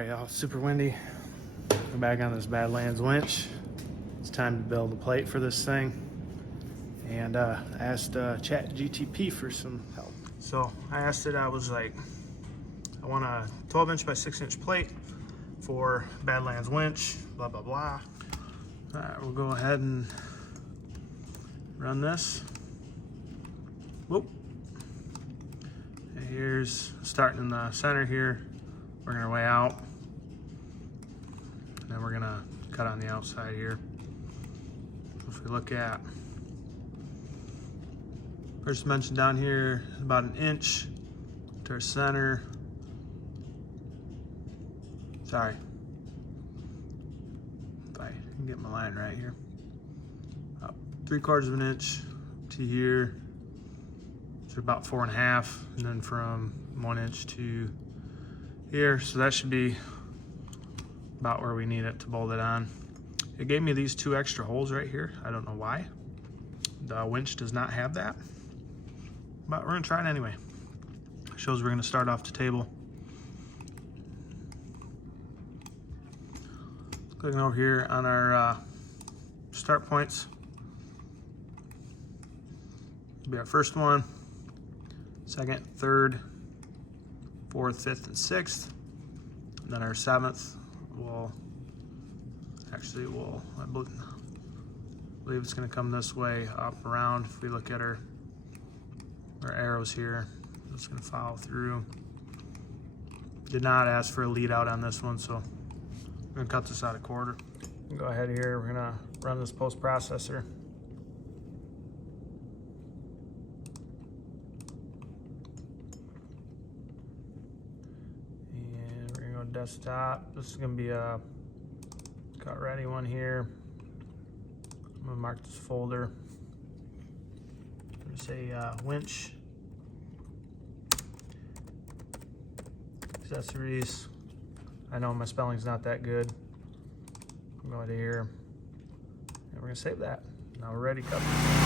Alright y'all, super windy. We're back on this Badlands winch. It's time to build a plate for this thing. And I asked chatgtp for some help. So I asked it, I was like, I want a 12-inch by 6-inch plate for Badlands winch, blah, blah, blah. Alright, we'll go ahead and run this. Whoop. And here's starting in the center here. Working our way out. And then we're gonna cut on the outside here. If we look at first dimension down here, about 1 inch to our center. Sorry. If I can get my line right here. About 3/4 of an inch to here. So about 4.5, and then from 1 inch to here. So that should be about where we need it to bolt it on. It gave me these 2 extra holes right here. I don't know why. The winch does not have that, but we're gonna try it anyway. Shows we're gonna start off the table. Clicking over here on our start points. Will be our first one, second, third, 4th, 5th, and 6th. And then our 7th will actually I believe it's going to come this way up around. If we look at our arrows here, it's going to follow through. Did not ask for a lead out on this one, so I'm going to cut this out a 1/4. Go ahead here, we're going to run this post processor. And we're going to go desktop. This is going to be a cut ready one here. I'm going to mark this folder. I'm going to say winch, accessories. I know my spelling's not that good. I'm going to here, and we're going to save that. Now we're ready to cut this.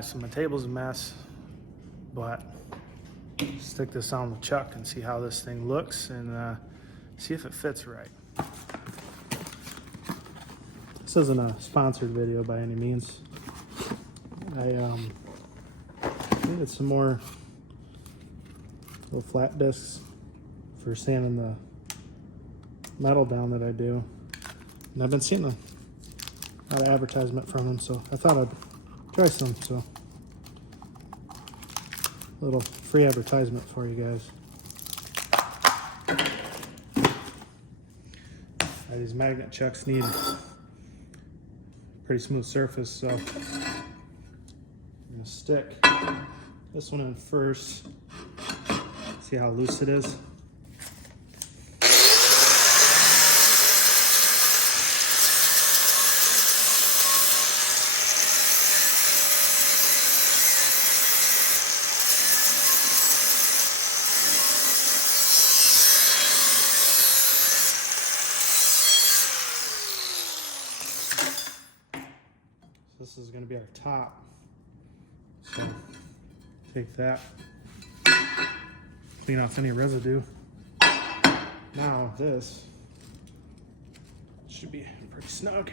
So my table's a mess, but stick this on the chuck and see how this thing looks and see if it fits right. This isn't a sponsored video by any means. I needed some more little flat discs for sanding the metal down that I do. And I've been seeing a lot of advertisement from them, so I thought I'd try some. So a little free advertisement for you guys. These magnet chucks need a pretty smooth surface, so I'm gonna stick this one in first. See how loose it is? This is going to be our top. So take that, clean off any residue. Now this should be pretty snug.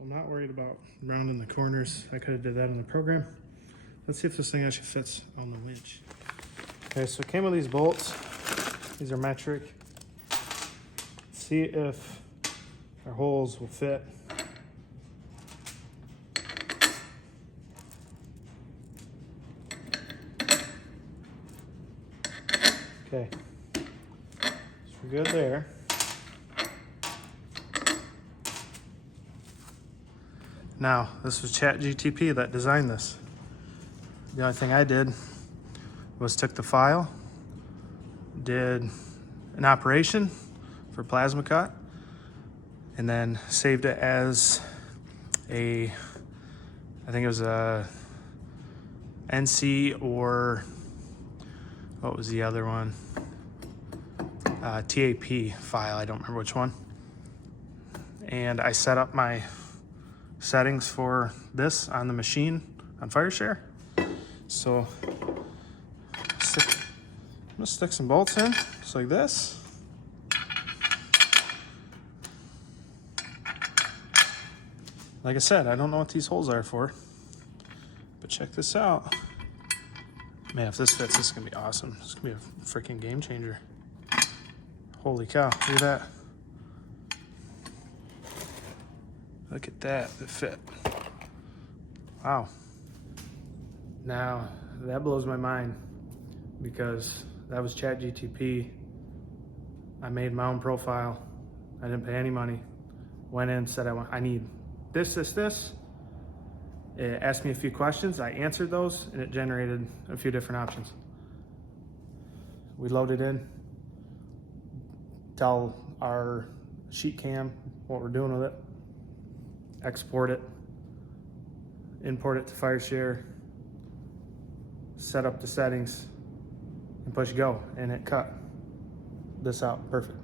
I'm not worried about rounding the corners. I could have did that in the program. Let's see if this thing actually fits on the winch. Okay, so it came with these bolts. These are metric. Let's see if our holes will fit. Okay, so we're good there. Now, this was chatgtp that designed this. The only thing I did was took the file, did an operation for plasma cut, and then saved it as a, I think it was a NC or what was the other one? TAP file, I don't remember which one. And I set up my settings for this on the machine on FireShare. So I'm gonna stick some bolts in just like this. Like I said, I don't know what these holes are for, but check this out. Man, if this fits, this is gonna be awesome. This is gonna be a freaking game changer. Holy cow, look at that. Look at that, it fit. Wow. Now, that blows my mind because that was chatgtp. I made my own profile. I didn't pay any money. Went in, said I need this. It asked me a few questions. I answered those and it generated a few different options. We loaded in, tell our sheetcam what we're doing with it, export it, import it to FireShare, set up the settings, and push go, and it cut this out perfect.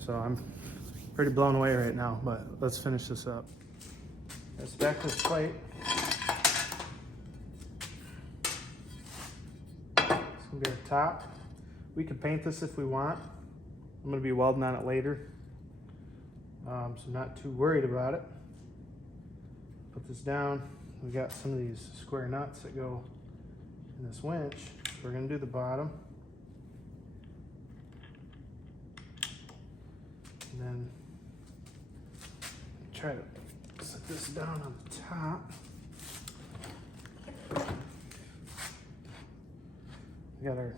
So I'm pretty blown away right now, but let's finish this up. Let's back this plate. It's gonna be our top. We can paint this if we want. I'm gonna be welding on it later. So I'm not too worried about it. Put this down. We got some of these square nuts that go in this winch. We're gonna do the bottom. And then try to set Put this down on the top. We got our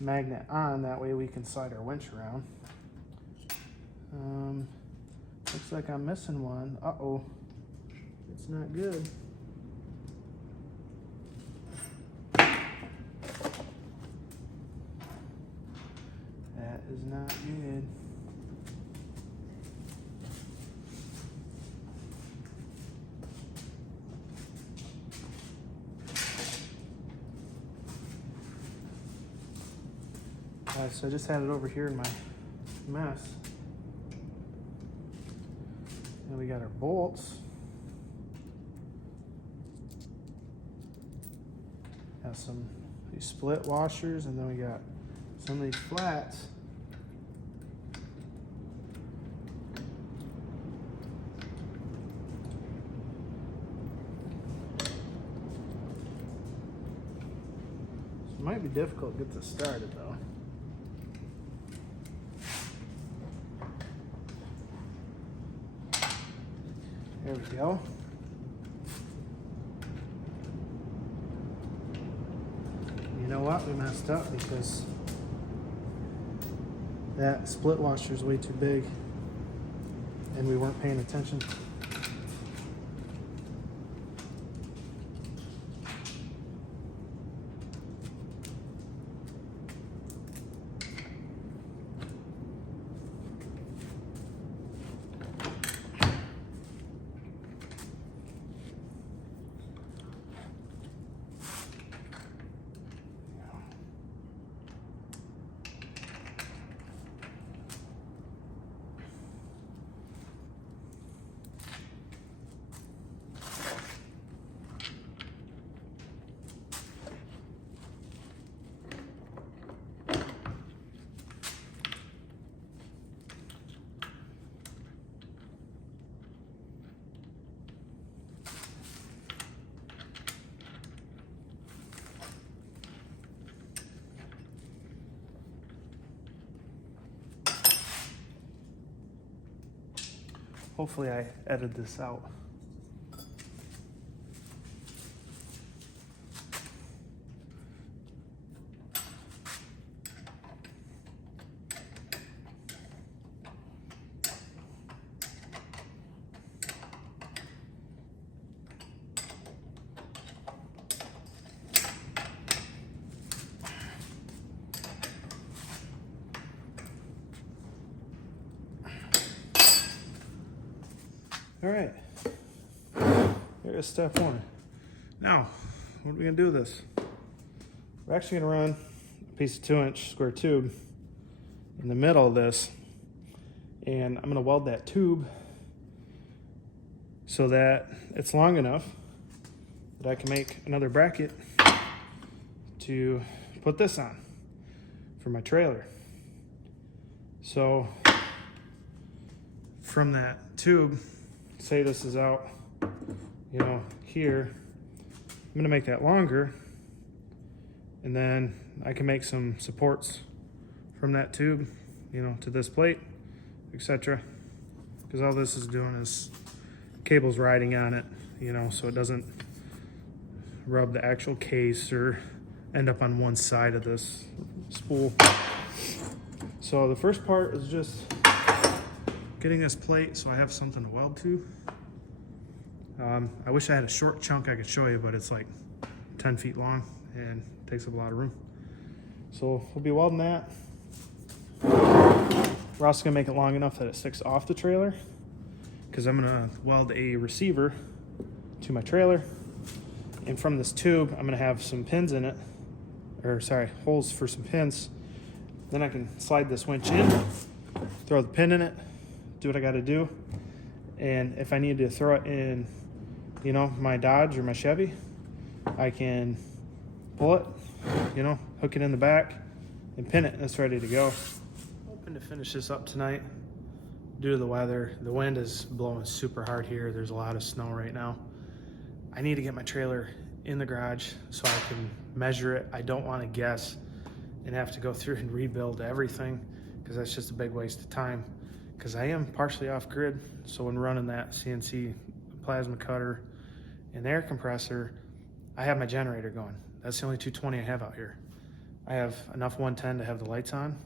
magnet on, that way we can slide our winch around. Looks like I'm missing one. Uh-oh, it's not good. That is not good. So I just had it over here in my mess. And we got our bolts. Got some these split washers, and then we got some of these flats. So it might be difficult to get this started though. There we go. You know what? We messed up because that split washer is way too big and we weren't paying attention. Hopefully I edited this out. All right, there's step one. Now, what are we gonna do with this? We're actually gonna run a piece of 2-inch square tube in the middle of this, and I'm gonna weld that tube so that it's long enough that I can make another bracket to put this on for my trailer. So from that tube, say this is out, you know, here, I'm gonna make that longer, and then I can make some supports from that tube, you know, to this plate, etc. Because all this is doing is cables riding on it, you know, so it doesn't rub the actual case or end up on one side of this spool. So the first part is just getting this plate so I have something to weld to. I wish I had a short chunk I could show you, but it's like 10 feet long and takes up a lot of room. So we'll be welding that. We're also gonna make it long enough that it sticks off the trailer, because I'm gonna weld a receiver to my trailer. And from this tube, I'm gonna have some pins in it, or sorry, holes for some pins. Then I can slide this winch in, throw the pin in it, do what I gotta do. And if I need to throw it in, you know, my Dodge or my Chevy, I can pull it, you know, hook it in the back and pin it, and it's ready to go. Hoping to finish this up tonight. Due to the weather, the wind is blowing super hard here. There's a lot of snow right now. I need to get my trailer in the garage so I can measure it. I don't want to guess and have to go through and rebuild everything, because that's just a big waste of time. Because I am partially off grid, so when running that CNC plasma cutter, and the air compressor, I have my generator going. That's the only 220 I have out here. I have enough 110 to have the lights on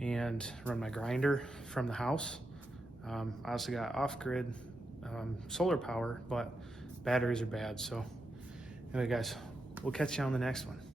and run my grinder from the house. I also got off-grid solar power, but batteries are bad. So anyway, guys, we'll catch you on the next one.